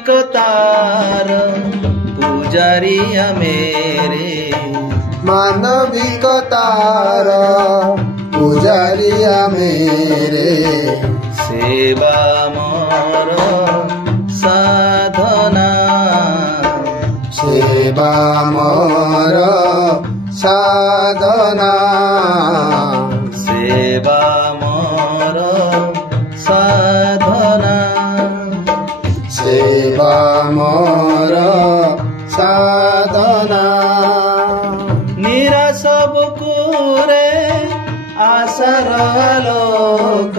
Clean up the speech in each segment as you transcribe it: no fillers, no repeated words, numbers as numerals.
मानविकतार पुजारिया मेरे, मानविकतार पुजारिया मेरे, सेवा मोर साधना, सेवा मोर साधना, सेवा मोर साधना, सेवा मोर साधना। निरा सबको रे आशार आलोक,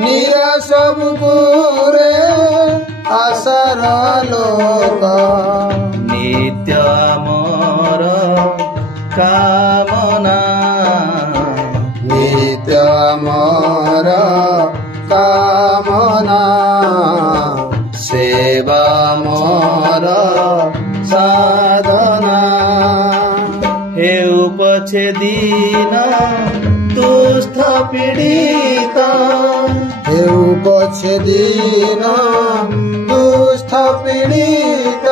निरा सबको रे आशार आलोक, नित्य मोर कामना, नित्य मोर कामना, सेवा मोर साधना। हेउ पछे दीन दुष्ट पीडित, हेउ पछे दीन दुष्ट पीडित,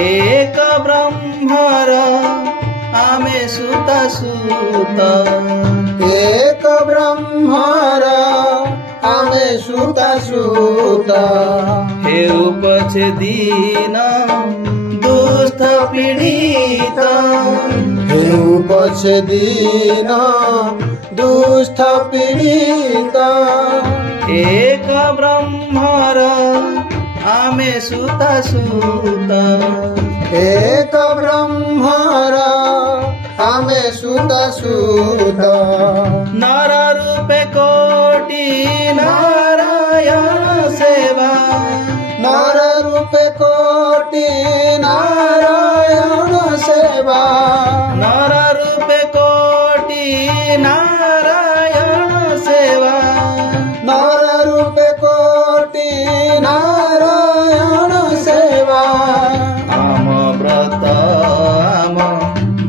एक ब्रह्मर आमे सुत सुत, एक ब्रह्मर आमे सुत सुत, हेउ पछे दीन दुष्ट पीडित, हेउ पछे दीन दुष्ट पीडित, एक ब्रह्मर आमे सुत सुत, एक ब्रह्मर आमे सुत सुत, नर रूपे कोटि नारायण सेवा, नर रूपे कोटि नारायण सेवा, नर रूपे कोटि नारायण सेवा, नर रूपे कोटि नारायण सेवा, आम व्रत आम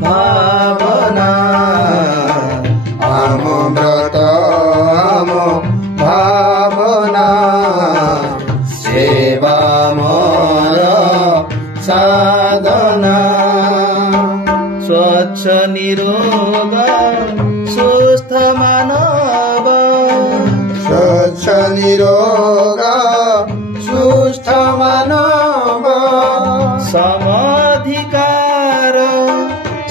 भावना, आम व्रत आम भावना, सेवा मोर साधना। स्वच्छ निरोग सुस्थ मानव, स्वच्छ निरोग सुस्थ मानव, समाधिकार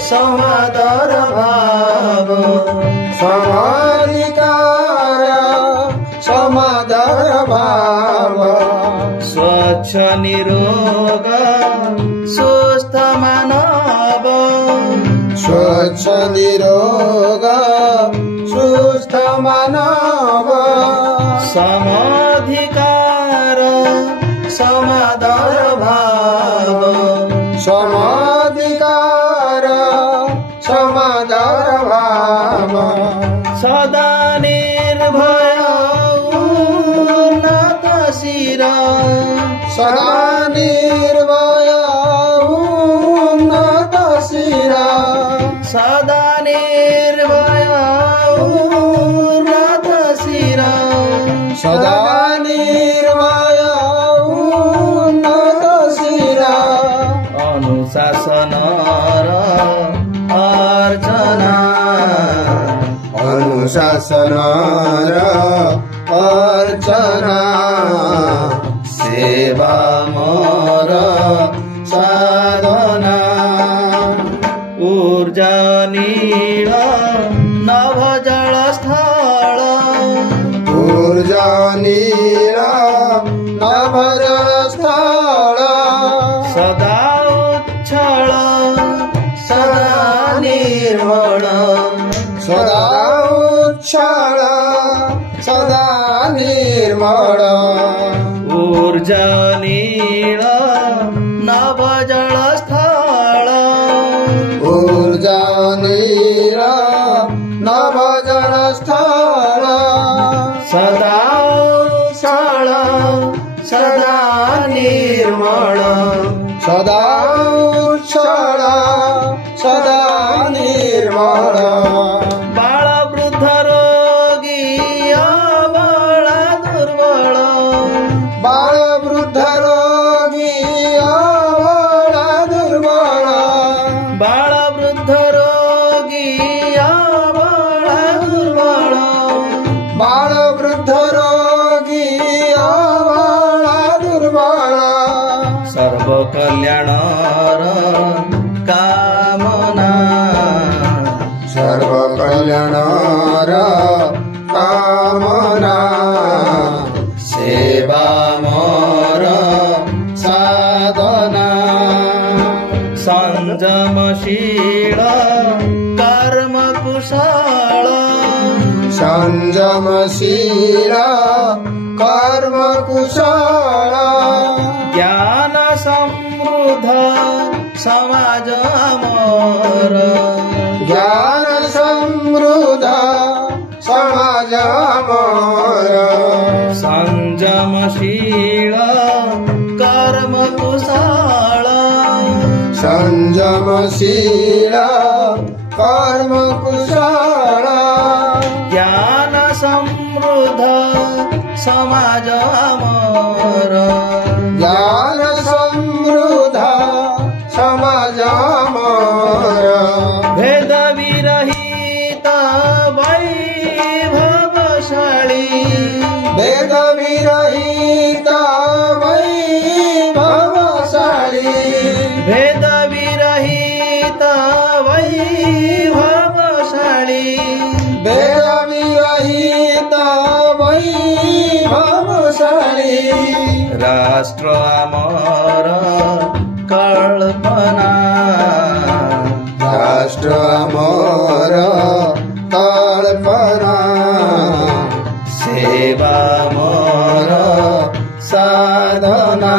समादर भाव, समाधिकार समादर भाव, स्वच्छ निरोग सुस्थ मानव, स्वच्छ निरोग सुस्थ मानव, समाधिकार समादर भाव, समाधिकार समादर भाव, सदा निर्भय उन्नत शिर, सदा निर्भय उन्नत शिर, सदा निर्भय उन्नत शिर, सदा निर्भय उन्नत शिर, अनुशासन अर्चना, अनुशासन अर्चना, सेवा मोर साधना, ऊर्जा नील नभ जल स्थल, ऊर्जा नील नभ जल स्थल, सदा उच्छल सदा निर्मल, सदा उच्छल सदा निर्मल, ऊर्जा नील नभ जल स्थल, ऊर्जा नील नभ जल स्थल, सदा उच्छल सदा निर्मल, सदा उच्छल सदा निर्मल बाळ वृद्ध रोगी अबळ दुर्बळ बाळ वृद्ध रोगी अबळ दुर्बळ बाळ वृद्ध रोगी अबळ दुर्बळ बाळ वृद्ध रोगी अबळ दुर्बळ सर्व कल्याणर कामना सर्व कल्याणर कामना सेवा मोर साधना संयमशील कर्म कुशल संयमशील कर्म कुशल ज्ञान समृद्ध समाज मोर ज्ञान समृद्ध समाज मोर संयमशील कर्म कुशल संयमशील कर्म कुशल ज्ञान समृद्ध समाज मोर ज्ञान समृद्ध समाज मोर भेद विरहित वैभवशाली वेद विरहित वैभवशाली भेद विरहित वैभवशाली वेद विरहित वैभवशाली राष्ट्र आमर कल्पना राष्ट्र मोर कल्पना सेवा मोर साधना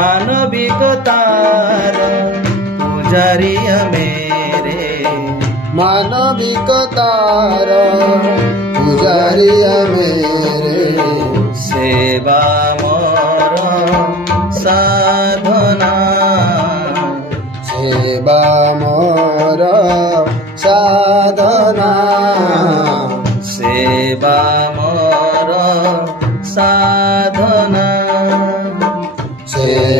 मानविकतार पुजारी मेरे मानविकतार पुजारी मेरे सेवा मोर साधना सेवा मोर साधना सेवा मोर साधना सेवा